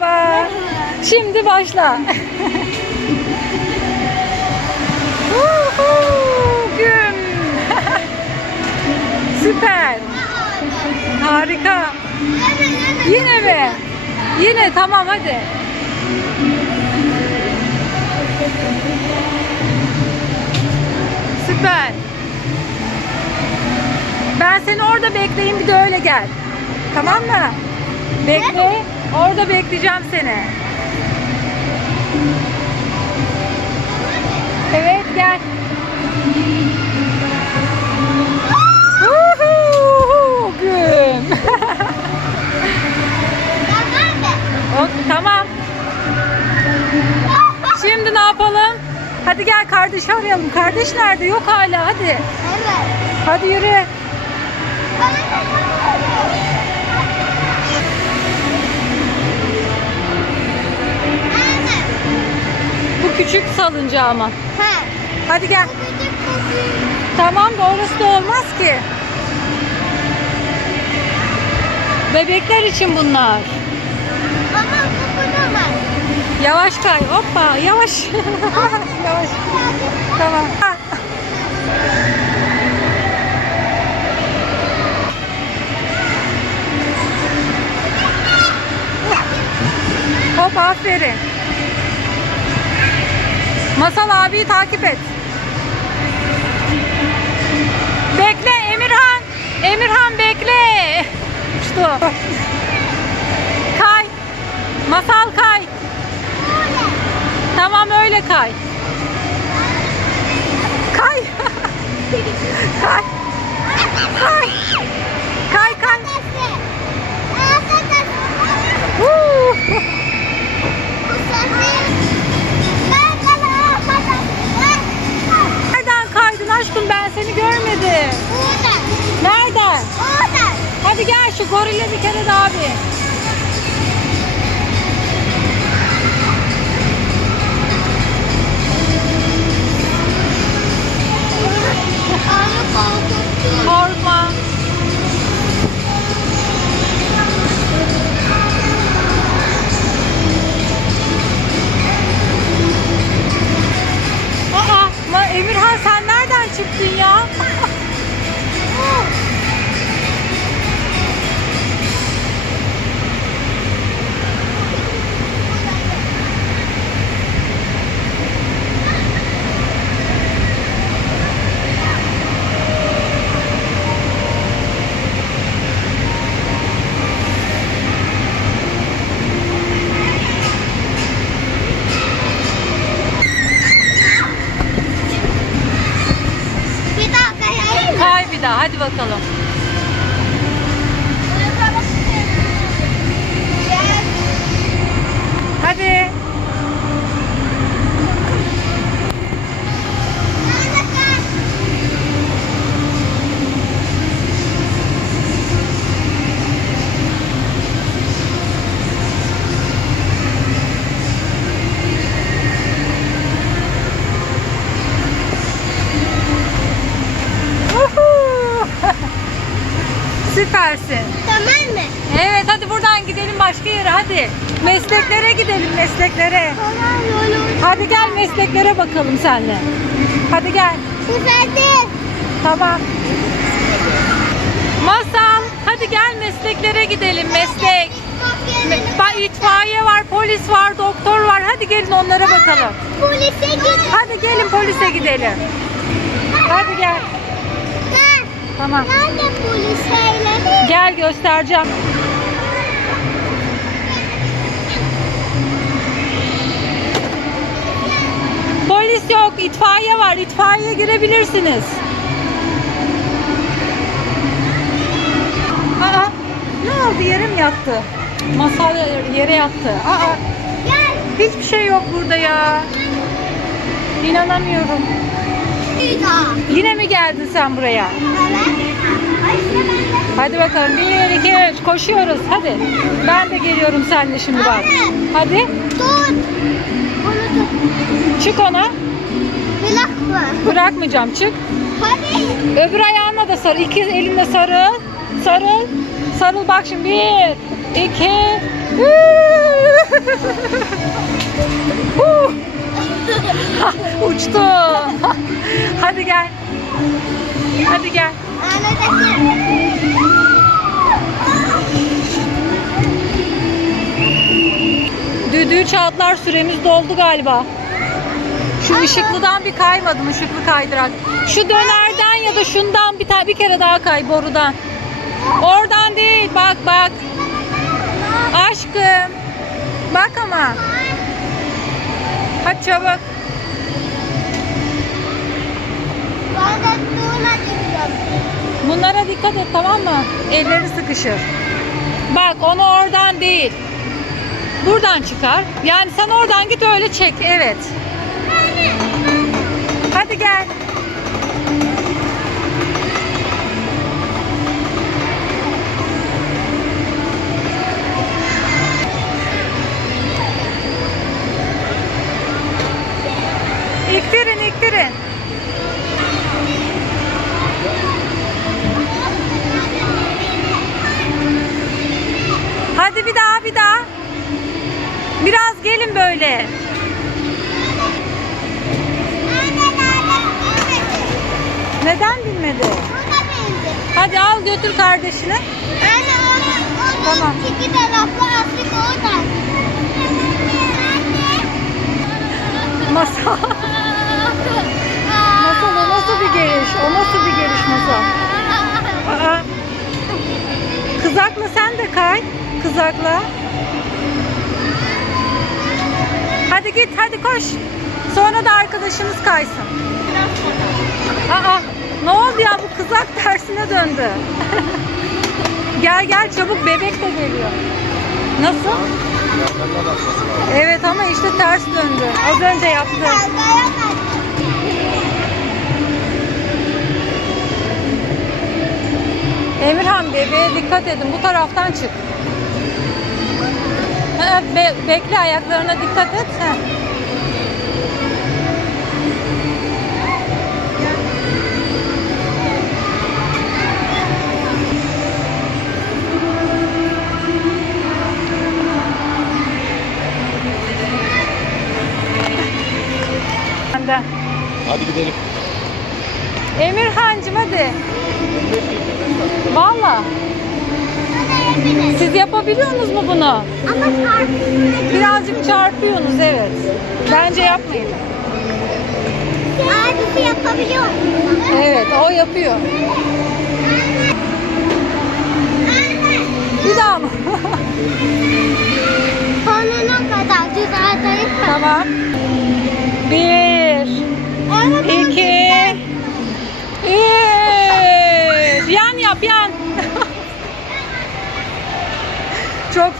Merhaba. Şimdi başla. Gün. Süper. Harika. Yine mi? Yine tamam hadi. Süper. Ben seni orada bekleyeyim bir de öyle gel. Tamam mı? Bekle. Orada bekleyeceğim seni. Evet gel. Gün. o, tamam. Şimdi ne yapalım? Hadi gel kardeşi arayalım. Kardeş nerede? Yok hala hadi. Evet. Hadi yürü. küçük salıncağıma. ama. He. Hadi gel. Tamam da orası da olmaz ki. Bebekler için bunlar. Ama bu bunamaz. Yavaş kay. Hoppa yavaş. yavaş. tamam. Hop aferin. Masal abi takip et. Bekle Emirhan. Emirhan bekle. Uçtu. Kay. Masal kay. Tamam öyle kay. Kay. kay. Kay. Kay kay. Woo! Nuri ile bir kere daha bir. daha. Hadi bakalım. Hadi. mesleklere gidelim mesleklere. Hadi gel mesleklere bakalım senle. Hadi gel. Süperdi. Tamam. Masal hadi gel mesleklere gidelim meslek. Bak itfaiye var, polis var, doktor var. Hadi gelin onlara bakalım. Polise gidelim. Hadi gelin polise gidelim. Hadi gel. Tamam. Nerede polis Gel göstereceğim. polis yok. itfaiye var. İtfaiye girebilirsiniz. Aa, ne oldu? Yerim yattı. Masa yere yattı. Aa, hiçbir şey yok burada ya. İnanamıyorum. Yine mi geldin sen buraya? Hadi bakalım. Bir, iki, üç. Koşuyoruz. Hadi. Ben de geliyorum seninle şimdi bak. Hadi. Tut. Bunu Çık ona. Bırakma. Bırakmayacağım çık. Hadi. Öbür ayağına da sar. İki elinle sarıl. Sarıl. Sarıl bak şimdi. Bir, iki, Uçtu. Hadi gel. Hadi gel. Düdüğü çatlar süremiz doldu galiba. Şu ışıklıdan bir kaymadım ışıklı kaydırak. Şu dönerden ya da şundan bir, bir kere daha kay borudan. Oradan değil bak bak. Aşkım. Bak ama. Hadi çabuk. Bunlara dikkat et tamam mı? Elleri sıkışır. Bak onu oradan değil. Buradan çıkar. Yani sen oradan git öyle çek. Evet. Hadi gel. İktirin, iktirin. Hadi bir daha, bir daha. Biraz gelin böyle. Neden binmedi? Hadi al götür kardeşine. Anne onun, onun tamam. iki taraflı asık orada. Masal. Masal o nasıl bir geliş? O nasıl bir geliş Masal? Kızakla sen de kay. Kızakla. Hadi git hadi koş. Sonra da arkadaşınız kaysın. Biraz kızak tersine döndü. gel gel çabuk bebek de geliyor. Nasıl? Evet ama işte ters döndü. Az önce yaptı. Emirhan bebeğe dikkat edin. Bu taraftan çık. Be bekle ayaklarına dikkat et. Heh. benden. Hadi gidelim. Emirhancım hadi. Valla. Siz yapabiliyorsunuz mu bunu? Ama Birazcık çarpıyorsunuz evet. Bence yapmayın. Abisi yapabiliyor. Evet o yapıyor.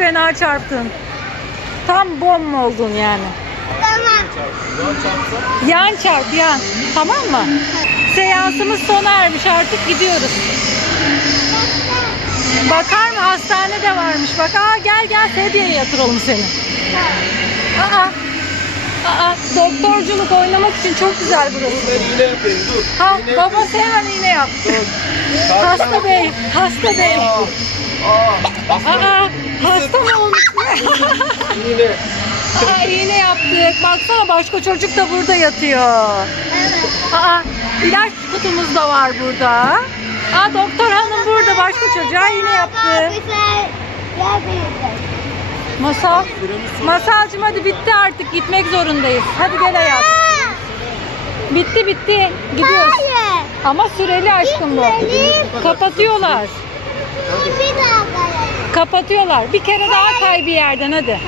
fena çarptın. Tam bom oldun yani. Tamam. Yan çarp yan. Tamam mı? Seansımız sona ermiş artık gidiyoruz. Bakar mı? hastanede varmış. Bak aa gel gel sedyeye yatıralım seni. Aa. Aa, doktorculuk oynamak için çok güzel burası. Dur iğne yapayım dur. Ha, baba Seyhan iğne yaptı. hasta bey, hasta bey. Aa, hasta mı olmuş? Yine. Aa, iğne yaptık. Baksana başka çocuk da burada yatıyor. Evet. Aa, ilaç kutumuz da var burada. Aa, doktor hanım burada başka çocuğa iğne yaptı. Masal. Masalcım hadi bitti artık gitmek zorundayız. Hadi gel hayat. Bitti bitti. Gidiyoruz. Ama süreli aşkım bu. Kapatıyorlar. Hadi. Kapatıyorlar. Bir kere daha kay bir yerden hadi.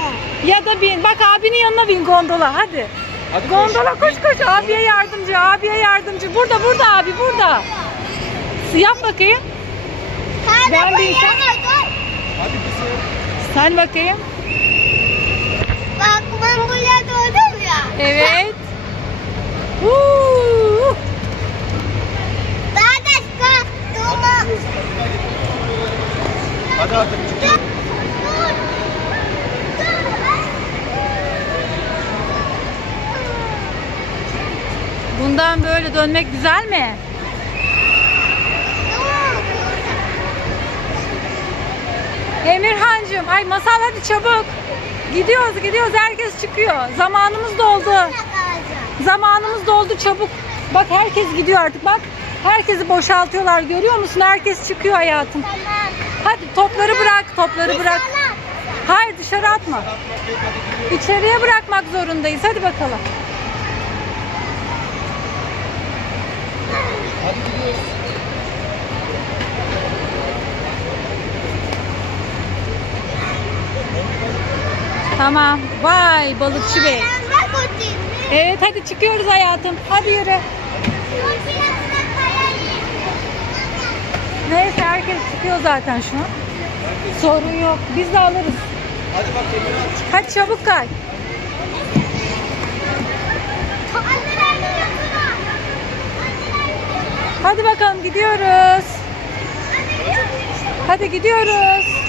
Ya da bin. Bak abinin yanına bin gondola hadi. Hadi Gondola koş koş abiye yardımcı, abiye yardımcı. Burada burada abi burada. Yap bakayım. Sen Ben de bir- koyamadım. Hadi Sen bakayım. Bak ben buraya doğdum ya. Evet. Huu. dönmek güzel mi? Emirhancığım, ay masal hadi çabuk. Gidiyoruz, gidiyoruz. Herkes çıkıyor. Zamanımız doldu. Zamanımız doldu çabuk. Bak herkes gidiyor artık. Bak herkesi boşaltıyorlar. Görüyor musun? Herkes çıkıyor hayatım. Hadi topları bırak, topları bırak. Hayır dışarı atma. İçeriye bırakmak zorundayız. Hadi bakalım. Tamam. Vay balıkçı bey. Evet hadi çıkıyoruz hayatım. Hadi yürü. Neyse herkes çıkıyor zaten şu an. Sorun yok. Biz de alırız. Hadi bak Hadi çabuk kay. Hadi bakalım gidiyoruz. Hadi gidiyoruz.